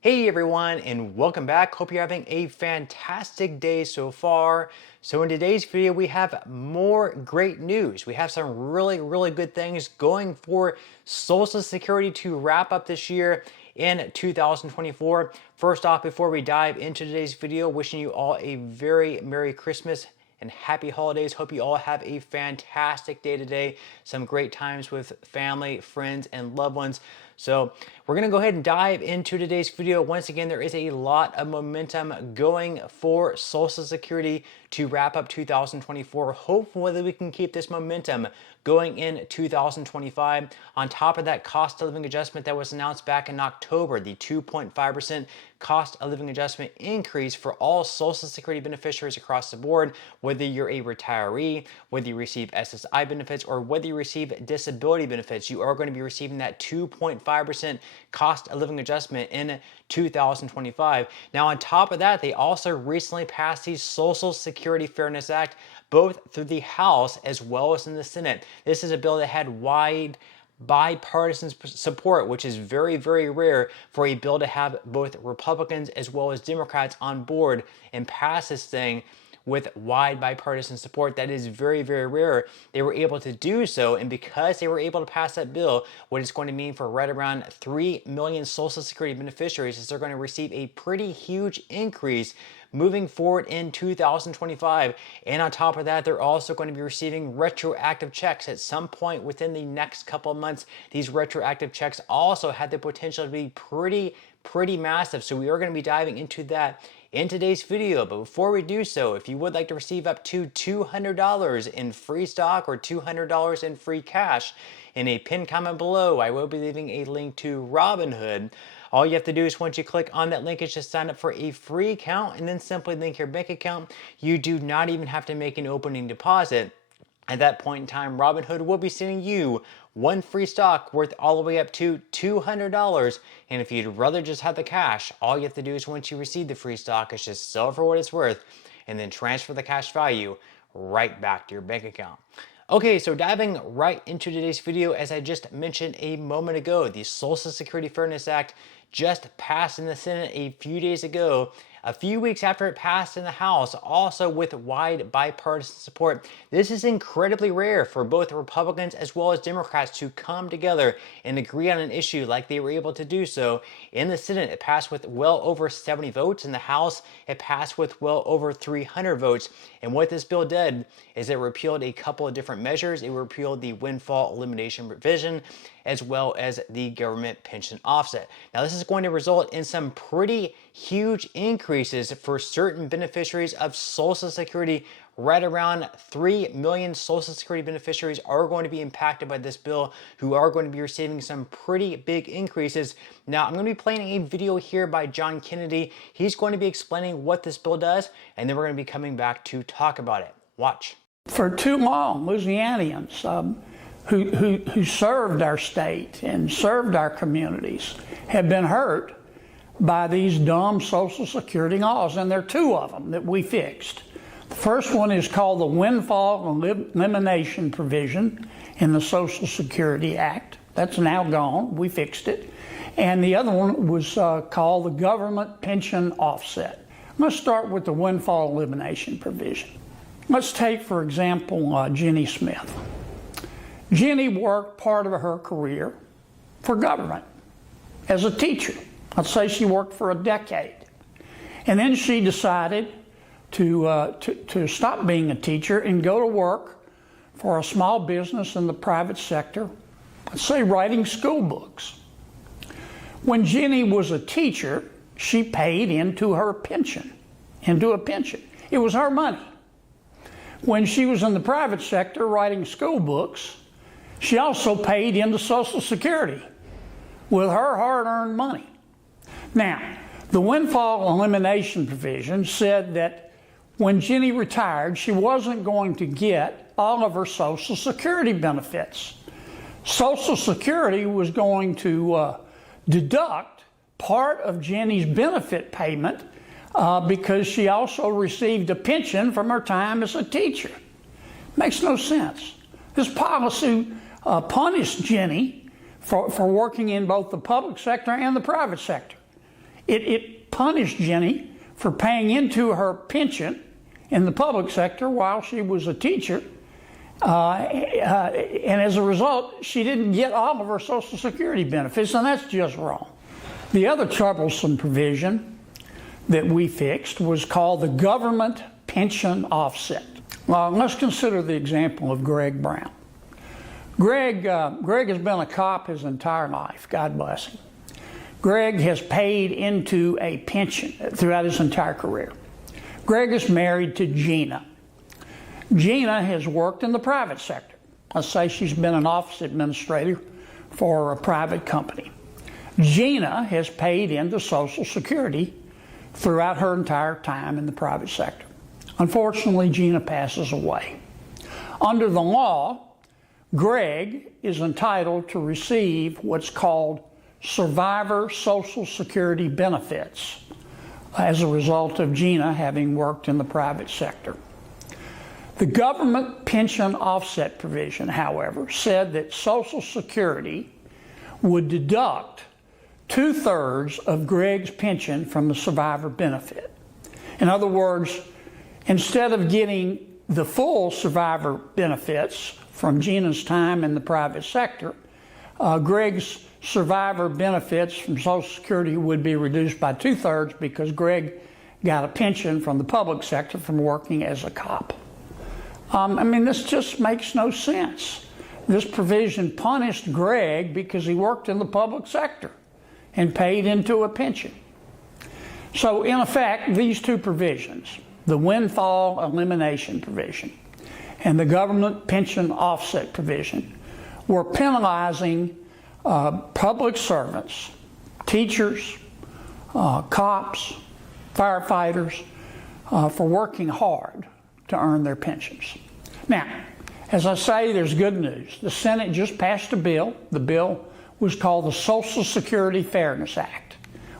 Hey everyone, and welcome back. Hope you're having a fantastic day so far. So in today's video, we have more great news. We have some really good things going for Social Security to wrap up this year in 2024. First off, before we dive into today's video, wishing you all a very Merry Christmas and happy holidays. Hope you all have a fantastic day today. Some great times with family, friends, and loved ones. So we're gonna go ahead and dive into today's video. Once again, there is a lot of momentum going for Social Security to wrap up 2024. Hopefully we can keep this momentum going in 2025. On top of that cost of living adjustment that was announced back in October, the 2.5% cost of living adjustment increase for all Social Security beneficiaries across the board, whether you're a retiree, whether you receive SSI benefits, or whether you receive disability benefits, you are going to be receiving that 2.5% cost of living adjustment in 2025. Now, on top of that, they also recently passed the Social Security Fairness Act, both through the House as well as in the Senate. This is a bill that had wide bipartisan support, which is very rare for a bill to have both Republicans as well as Democrats on board and pass this thing with wide bipartisan support. That is very rare. They were able to do so, and because they were able to pass that bill, what it's going to mean for right around 3 million Social Security beneficiaries is they're going to receive a pretty huge increase moving forward in 2025. And on top of that, they're also going to be receiving retroactive checks at some point within the next couple of months. These retroactive checks also had the potential to be pretty massive. So we are going to be diving into that in today's video. But before we do so, if you would like to receive up to $200 in free stock or $200 in free cash, in a pinned comment below, I will be leaving a link to Robinhood. All you have to do is once you click on that link is just sign up for a free account and then simply link your bank account. You do not even have to make an opening deposit. At that point in time, Robinhood will be sending you one free stock worth all the way up to $200. And if you'd rather just have the cash, all you have to do is once you receive the free stock is just sell it for what it's worth and then transfer the cash value right back to your bank account. Okay, so diving right into today's video, as I just mentioned a moment ago, the Social Security Fairness Act just passed in the Senate a few days ago, a few weeks after it passed in the House, also with wide bipartisan support. This is incredibly rare for both Republicans as well as Democrats to come together and agree on an issue like they were able to do so. In the Senate, it passed with well over 70 votes. In the House, it passed with well over 300 votes. And what this bill did is it repealed a couple of different measures. It repealed the windfall elimination provision as well as the government pension offset. Now, this is going to result in some pretty huge increases for certain beneficiaries of Social Security. Right around 3 million Social Security beneficiaries are going to be impacted by this bill, who are going to be receiving some pretty big increases. Now, I'm going to be playing a video here by John Kennedy. He's going to be explaining what this bill does, and then we're going to be coming back to talk about it. Watch. For too long, Louisianians who served our state and served our communities have been hurt by these dumb Social Security laws, and there are two of them that we fixed. The first one is called the windfall elimination provision in the Social Security Act. That's now gone. We fixed it. And the other one was called the government pension offset. Let's start with the windfall elimination provision. Let's take, for example, Jenny Smith. Jenny worked part of her career for government as a teacher. Let's say she worked for a decade. And then she decided to stop being a teacher and go to work for a small business in the private sector, let's say writing school books. When Jenny was a teacher, she paid into her pension, into a pension. It was her money. When she was in the private sector writing school books, she also paid into Social Security with her hard-earned money. Now, the windfall elimination provision said that when Jenny retired, she wasn't going to get all of her Social Security benefits. Social Security was going to deduct part of Jenny's benefit payment because she also received a pension from her time as a teacher. Makes no sense. This policy punished Jenny for working in both the public sector and the private sector. It punished Jenny for paying into her pension in the public sector while she was a teacher. And as a result, she didn't get all of her Social Security benefits, and that's just wrong. The other troublesome provision that we fixed was called the government pension offset. Let's consider the example of Greg Brown. Greg has been a cop his entire life, God bless him. Greg has paid into a pension throughout his entire career. Greg is married to Gina. Gina has worked in the private sector. Let's say she's been an office administrator for a private company. Gina has paid into Social Security throughout her entire time in the private sector. Unfortunately, Gina passes away. Under the law, Greg is entitled to receive what's called survivor Social Security benefits as a result of Gina having worked in the private sector. The government pension offset provision, however, said that Social Security would deduct 2/3 of Greg's pension from the survivor benefit. In other words, instead of getting the full survivor benefits from Gina's time in the private sector, Greg's survivor benefits from Social Security would be reduced by 2/3 because Greg got a pension from the public sector from working as a cop. This just makes no sense. This provision punished Greg because he worked in the public sector and paid into a pension. So in effect, these two provisions, the windfall elimination provision and the government pension offset provision, were penalizing public servants, teachers, cops, firefighters, for working hard to earn their pensions. Now, as I say, there's good news. The Senate just passed a bill. The bill was called the Social Security Fairness Act.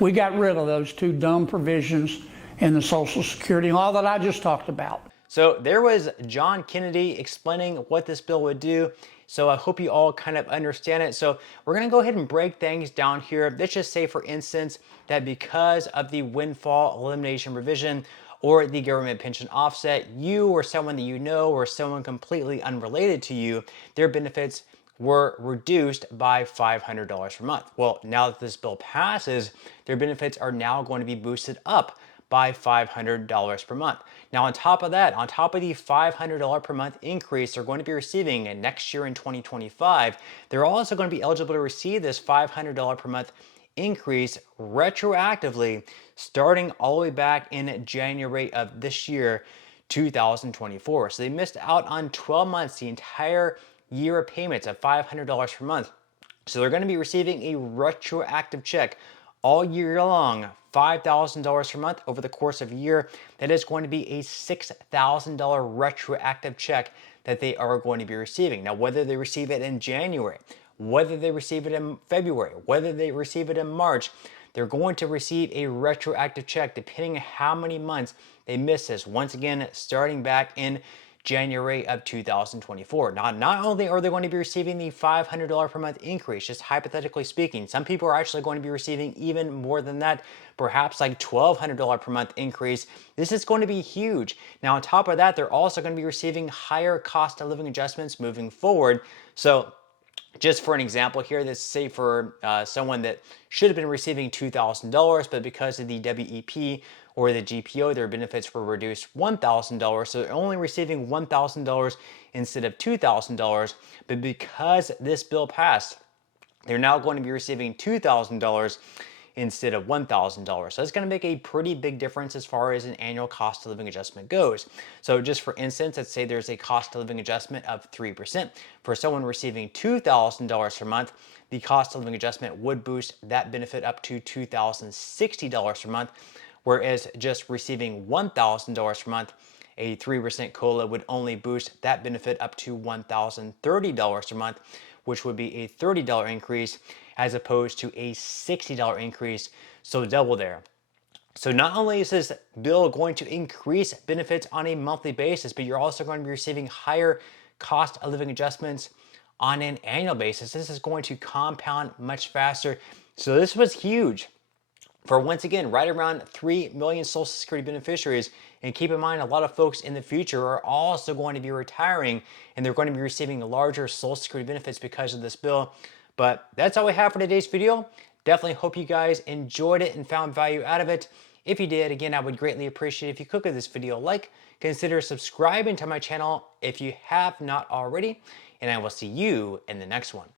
We got rid of those two dumb provisions in the Social Security law that I just talked about. So there was John Kennedy explaining what this bill would do. So I hope you all kind of understand it. So we're going to go ahead and break things down here. Let's just say, for instance, that because of the windfall elimination provision or the government pension offset, you or someone that you know or someone completely unrelated to you, their benefits were reduced by $500 per month. Well, now that this bill passes, their benefits are now going to be boosted up by $500 per month. Now, on top of that, on top of the $500 per month increase they're going to be receiving next year in 2025, they're also going to be eligible to receive this $500 per month increase retroactively starting all the way back in January of this year, 2024. So they missed out on 12 months, the entire year of payments of $500 per month. So they're going to be receiving a retroactive check all year long, $5,000 per month over the course of a year. That is going to be a $6,000 retroactive check that they are going to be receiving. Now, whether they receive it in January, whether they receive it in February, whether they receive it in March, they're going to receive a retroactive check depending on how many months they miss this. Once again, starting back in January of 2024. Now, not only are they going to be receiving the $500 per month increase, just hypothetically speaking, some people are actually going to be receiving even more than that, perhaps like $1,200 per month increase. This is going to be huge. Now, on top of that, they're also going to be receiving higher cost of living adjustments moving forward. So just for an example here, let's say for someone that should have been receiving $2,000, but because of the WEP or the GPO, their benefits were reduced $1,000. So they're only receiving $1,000 instead of $2,000. But because this bill passed, they're now going to be receiving $2,000 instead of $1,000. So it's going to make a pretty big difference as far as an annual cost of living adjustment goes. So just for instance, let's say there's a cost of living adjustment of 3%. For someone receiving $2,000 per month, the cost of living adjustment would boost that benefit up to $2,060 per month, whereas just receiving $1,000 per month, a 3% COLA would only boost that benefit up to $1,030 per month, which would be a $30 increase as opposed to a $60 increase, so double there. So not only is this bill going to increase benefits on a monthly basis, but you're also going to be receiving higher cost of living adjustments on an annual basis. This is going to compound much faster. So this was huge for once again right around 3 million Social Security beneficiaries. And keep in mind, a lot of folks in the future are also going to be retiring and they're going to be receiving larger Social Security benefits because of this bill. But that's all we have for today's video. Definitely hope you guys enjoyed it and found value out of it. If you did, again, I would greatly appreciate it if you could give this video a like. Consider subscribing to my channel if you have not already. And I will see you in the next one.